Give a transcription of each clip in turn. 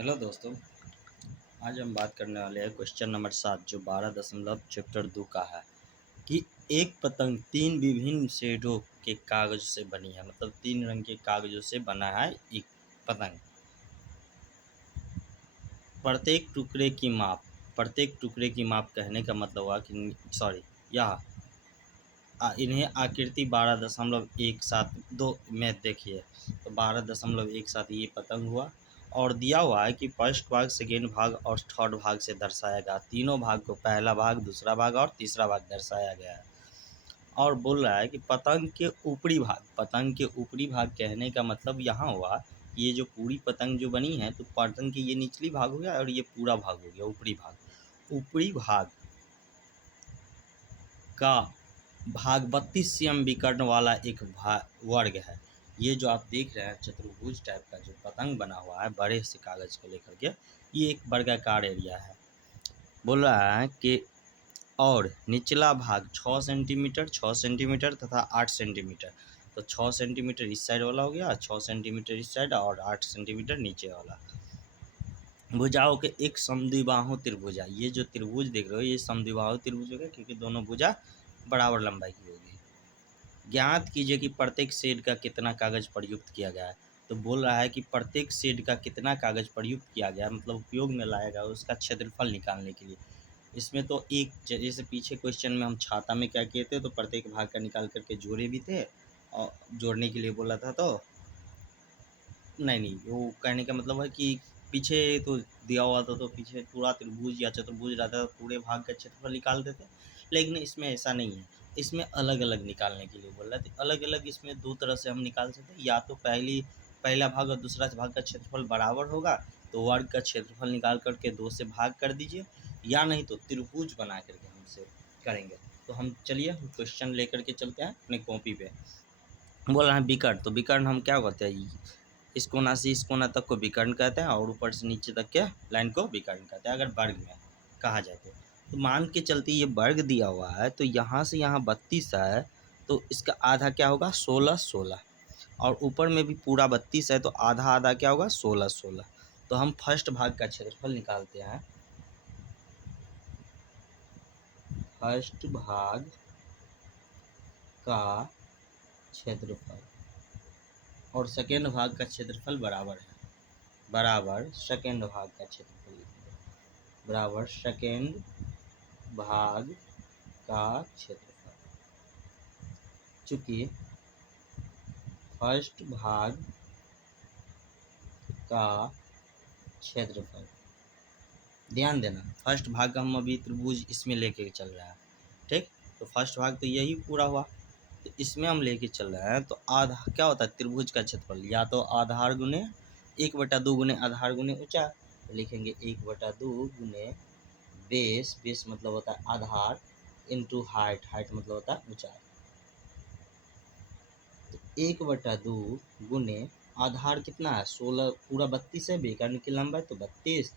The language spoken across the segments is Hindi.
हेलो दोस्तों, आज हम बात करने वाले हैं क्वेश्चन नंबर 7 जो 12 चैप्टर 2 का है कि एक पतंग 3 विभिन्न शेडों के कागज से बनी है। मतलब 3 रंग के कागजों से बना है एक पतंग। प्रत्येक टुकड़े की माप कहने का मतलब हुआ कि इन्हें आकृति 12.172 में देखिए। तो 12.1 ये पतंग हुआ और दिया हुआ है कि फर्स्ट भाग, सेकेंड भाग और थर्ड भाग से दर्शाया गया। तीनों भाग को पहला भाग, दूसरा भाग और तीसरा भाग दर्शाया गया है। और बोल रहा है कि पतंग के ऊपरी भाग कहने का मतलब यहाँ हुआ ये जो पूरी पतंग जो बनी है, तो पतंग की ये निचली भाग हो गया और ये पूरा भाग हो गया ऊपरी भाग का भाग 32 cm विकर्ण वाला एक वर्ग है। ये जो आप देख रहे हैं चतुर्भुज टाइप का जो पतंग बना हुआ है बड़े से कागज को लेकर के, ये एक वर्गाकार एरिया है। बोल रहा है कि और निचला भाग 6 सेंटीमीटर, 6 सेंटीमीटर तथा 8 सेंटीमीटर। तो 6 सेंटीमीटर इस साइड वाला हो गया, 6 सेंटीमीटर इस साइड और 8 सेंटीमीटर नीचे वाला। भुजाओं के एक समद्विबाहु त्रिभुजा, ये जो त्रिभुज देख रहे हो ये समद्विबाहु त्रिभुज होगा क्योंकि दोनों भुजा बराबर लंबाई की होगी। ज्ञात कीजिए कि प्रत्येक शेड का कितना कागज प्रयुक्त किया गया है। तो बोल रहा है कि प्रत्येक शेड का कितना कागज प्रयुक्त किया गया, मतलब उपयोग में लाया गया उसका क्षेत्रफल निकालने के लिए। इसमें तो एक जैसे पीछे क्वेश्चन में हम छाता में क्या किए थे, तो प्रत्येक भाग का निकाल करके जोड़े भी थे और जोड़ने के लिए बोला था। तो नहीं, वो कहने का मतलब है कि पीछे तो दिया हुआ था, तो पीछे पूरा त्रिभुज या चतुर्भुज रहता है, पूरे भाग का क्षेत्रफल निकाल देते। लेकिन इसमें ऐसा नहीं है, इसमें अलग अलग निकालने के लिए बोल रहे थे। अलग अलग इसमें दो तरह से हम निकाल सकते हैं, या तो पहला भाग और दूसरा भाग का क्षेत्रफल बराबर होगा तो वर्ग का क्षेत्रफल निकाल करके 2 से भाग कर दीजिए, या नहीं तो त्रिभुज बना करके हमसे करेंगे। तो हम चलिए क्वेश्चन लेकर के चलते हैं अपने कॉपी पे। बोल रहे हैं विकर्ण, तो विकर्ण हम क्या करते हैं, इस कोना से इस कोना तक को विकर्ण कहते हैं और ऊपर से नीचे तक के लाइन को विकर्ण कहते हैं, अगर वर्ग में कहा जाए तो मान के चलते ये वर्ग दिया हुआ है, तो यहाँ से यहाँ 32 है, तो इसका आधा क्या होगा 16 और ऊपर में भी पूरा 32 है, तो आधा आधा क्या होगा 16। तो हम फर्स्ट भाग का क्षेत्रफल निकालते हैं। फर्स्ट भाग का क्षेत्रफल और सेकेंड भाग का क्षेत्रफल बराबर है, बराबर सेकेंड भाग का क्षेत्रफल बराबर सेकेंड भाग का क्षेत्रफल। चूंकि फर्स्ट भाग का क्षेत्रफल, ध्यान देना फर्स्ट भाग का हम अभी त्रिभुज इसमें लेके चल रहे हैं, ठीक। तो फर्स्ट भाग तो यही पूरा हुआ, तो इसमें हम लेके चल रहे हैं। तो आधा क्या होता है त्रिभुज का क्षेत्रफल, या तो आधार गुने 1/2 गुने आधार गुने ऊंचाई, तो लिखेंगे 1/2 गुने बेस मतलब होता है आधार इंटू हाइट मतलब होता है ऊंचाई। तो 1/2 गुने आधार कितना है 16, पूरा 32 है, विकर्ण की लंबाई तो 32,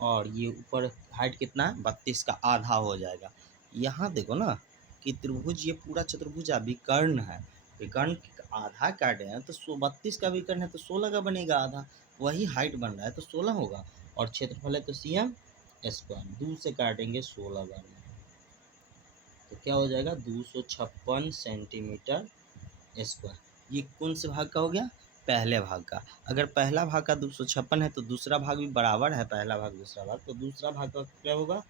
और ये ऊपर हाइट कितना है 32 का आधा हो जाएगा। यहाँ देखो ना कि त्रिभुज ये पूरा चतुर्भुज विकर्ण है, विकर्ण आधा काटे हैं तो 32 का विकर्ण है तो 16 का बनेगा आधा, वही हाइट बन रहा है तो 16 होगा, और क्षेत्रफल है तो cm स्क्वायर 2 से काटेंगे 16 बार में, तो क्या हो जाएगा 256 सेंटीमीटर स्क्वायर। ये कौन से भाग का हो गया, पहले भाग का। अगर पहला भाग का 256 है तो दूसरा भाग भी बराबर है, पहला भाग दूसरा भाग, तो दूसरा भाग का क्या होगा,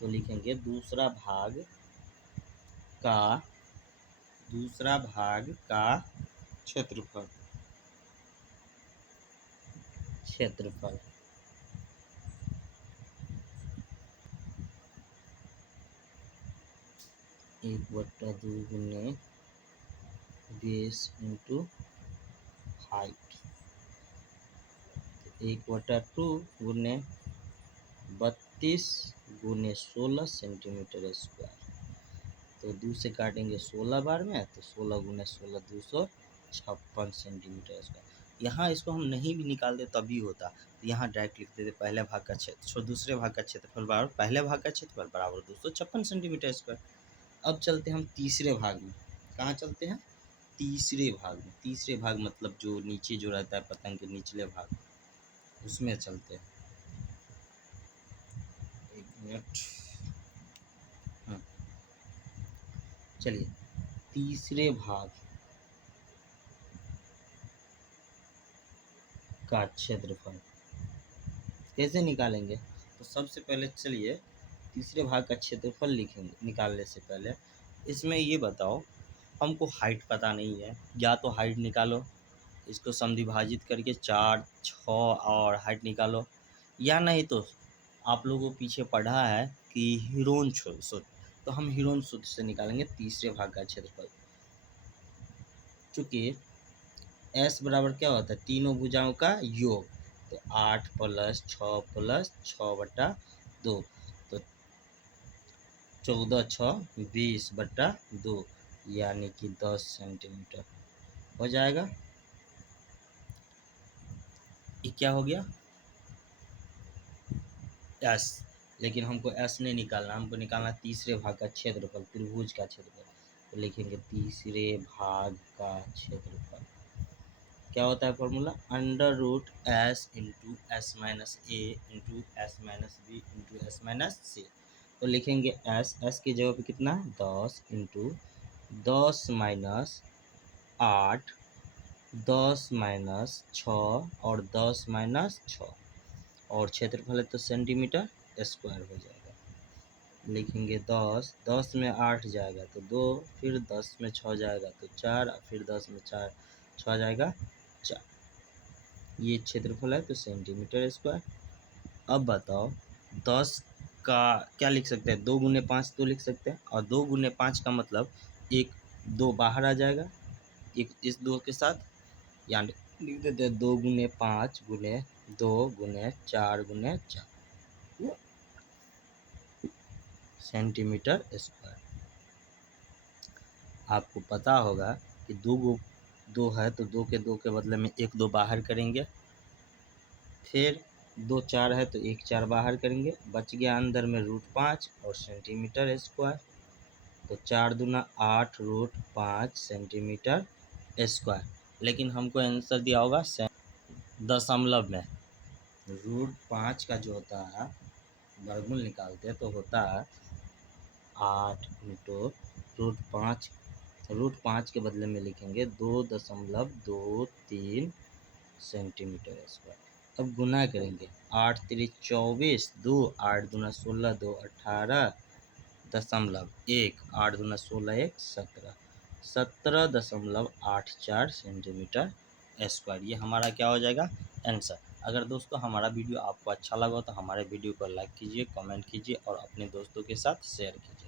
तो लिखेंगे दूसरा भाग का क्षेत्रफल 1/2 गुने बेस इंटू हाइट, 1/2 गुने 32 गुने 16 सेंटीमीटर स्क्वायर, तो 2 से काटेंगे 16 बार में, तो 16 गुने 16 256 सेंटीमीटर स्क्वायर। यहाँ इसको हम नहीं भी निकालते तभी होता, तो यहाँ डायरेक्ट लिख देते पहले भाग का क्षेत्र दूसरे भाग का क्षेत्रफल बराबर पहले भाग का क्षेत्रफल बराबर 256 सेंटीमीटर स्क्वायर। अब चलते हैं हम तीसरे भाग में, कहाँ चलते हैं तीसरे भाग में। तीसरे भाग मतलब जो नीचे जो रहता है पतंग के निचले भाग, उसमें चलते हैं। एक मिनट। हाँ, चलिए तीसरे भाग का क्षेत्रफल कैसे निकालेंगे? तो सबसे पहले चलिए तीसरे भाग का क्षेत्रफल लिखेंगे। निकालने से पहले इसमें ये बताओ, हमको हाइट पता नहीं है, या तो हाइट निकालो, इसको समद्विभाजित करके 4, 6 और हाइट निकालो, या नहीं तो आप लोगों को पीछे पढ़ा है कि हीरोन सूत्र, तो हम हीरोन सूत्र से निकालेंगे तीसरे भाग का क्षेत्रफल। चूँकि एस बराबर क्या होता है, तीनों भुजाओं का योग, तो 8 + 6 + 6/2, तो 14 6 20/2, यानी कि 10 सेंटीमीटर हो जाएगा। ये क्या हो गया, एस। लेकिन हमको एस नहीं निकालना, हमको निकालना तीसरे भाग का क्षेत्रफल, त्रिभुज का क्षेत्रफल। तो लिखेंगे तीसरे भाग का क्षेत्रफल क्या होता है formula, √S × S-A × S-B × S-C। तो लिखेंगे एस की जगह पे कितना है, 10 × 10 - 8, 10 - 6 और 10 - 6, और क्षेत्रफल है तो सेंटीमीटर स्क्वायर हो जाएगा। लिखेंगे 10, 10 में 8 जाएगा तो 2, फिर 10 में 6 जाएगा तो 4, फिर 10 में 4 6 जाएगा 4। ये क्षेत्रफल है तो सेंटीमीटर स्क्वायर। अब बताओ 10 का क्या लिख सकते हैं, 2 × 5 तो लिख सकते हैं, और 2 × 5 का मतलब एक 2 बाहर आ जाएगा एक इस 2 के साथ, यानी लिख देते हैं 2 × 5 × 2 × 4 × 4 सेंटीमीटर स्क्वायर। आपको पता होगा कि 2 है तो 2 के बदले में 1 2 बाहर करेंगे, फिर 2 4 है तो 1 4 बाहर करेंगे, बच गया अंदर में √5 और सेंटीमीटर स्क्वायर। तो 4 दूना 8 √5 सेंटीमीटर स्क्वायर। लेकिन हमको आंसर दिया होगा दशमलव में। √5 का जो होता है वर्गमूल निकालते हैं तो होता है 8 × √5। √5 के बदले में लिखेंगे 2.23 सेंटीमीटर स्क्वायर। अब गुना करेंगे, 8 × 3 = 24, 2 8 दूना 16, 2 18.1, 8 दूना 16 1 17, 17.84 सेंटीमीटर स्क्वायर। ये हमारा क्या हो जाएगा, आंसर। अगर दोस्तों हमारा वीडियो आपको अच्छा लगा तो हमारे वीडियो को लाइक कीजिए, कमेंट कीजिए और अपने दोस्तों के साथ शेयर कीजिए।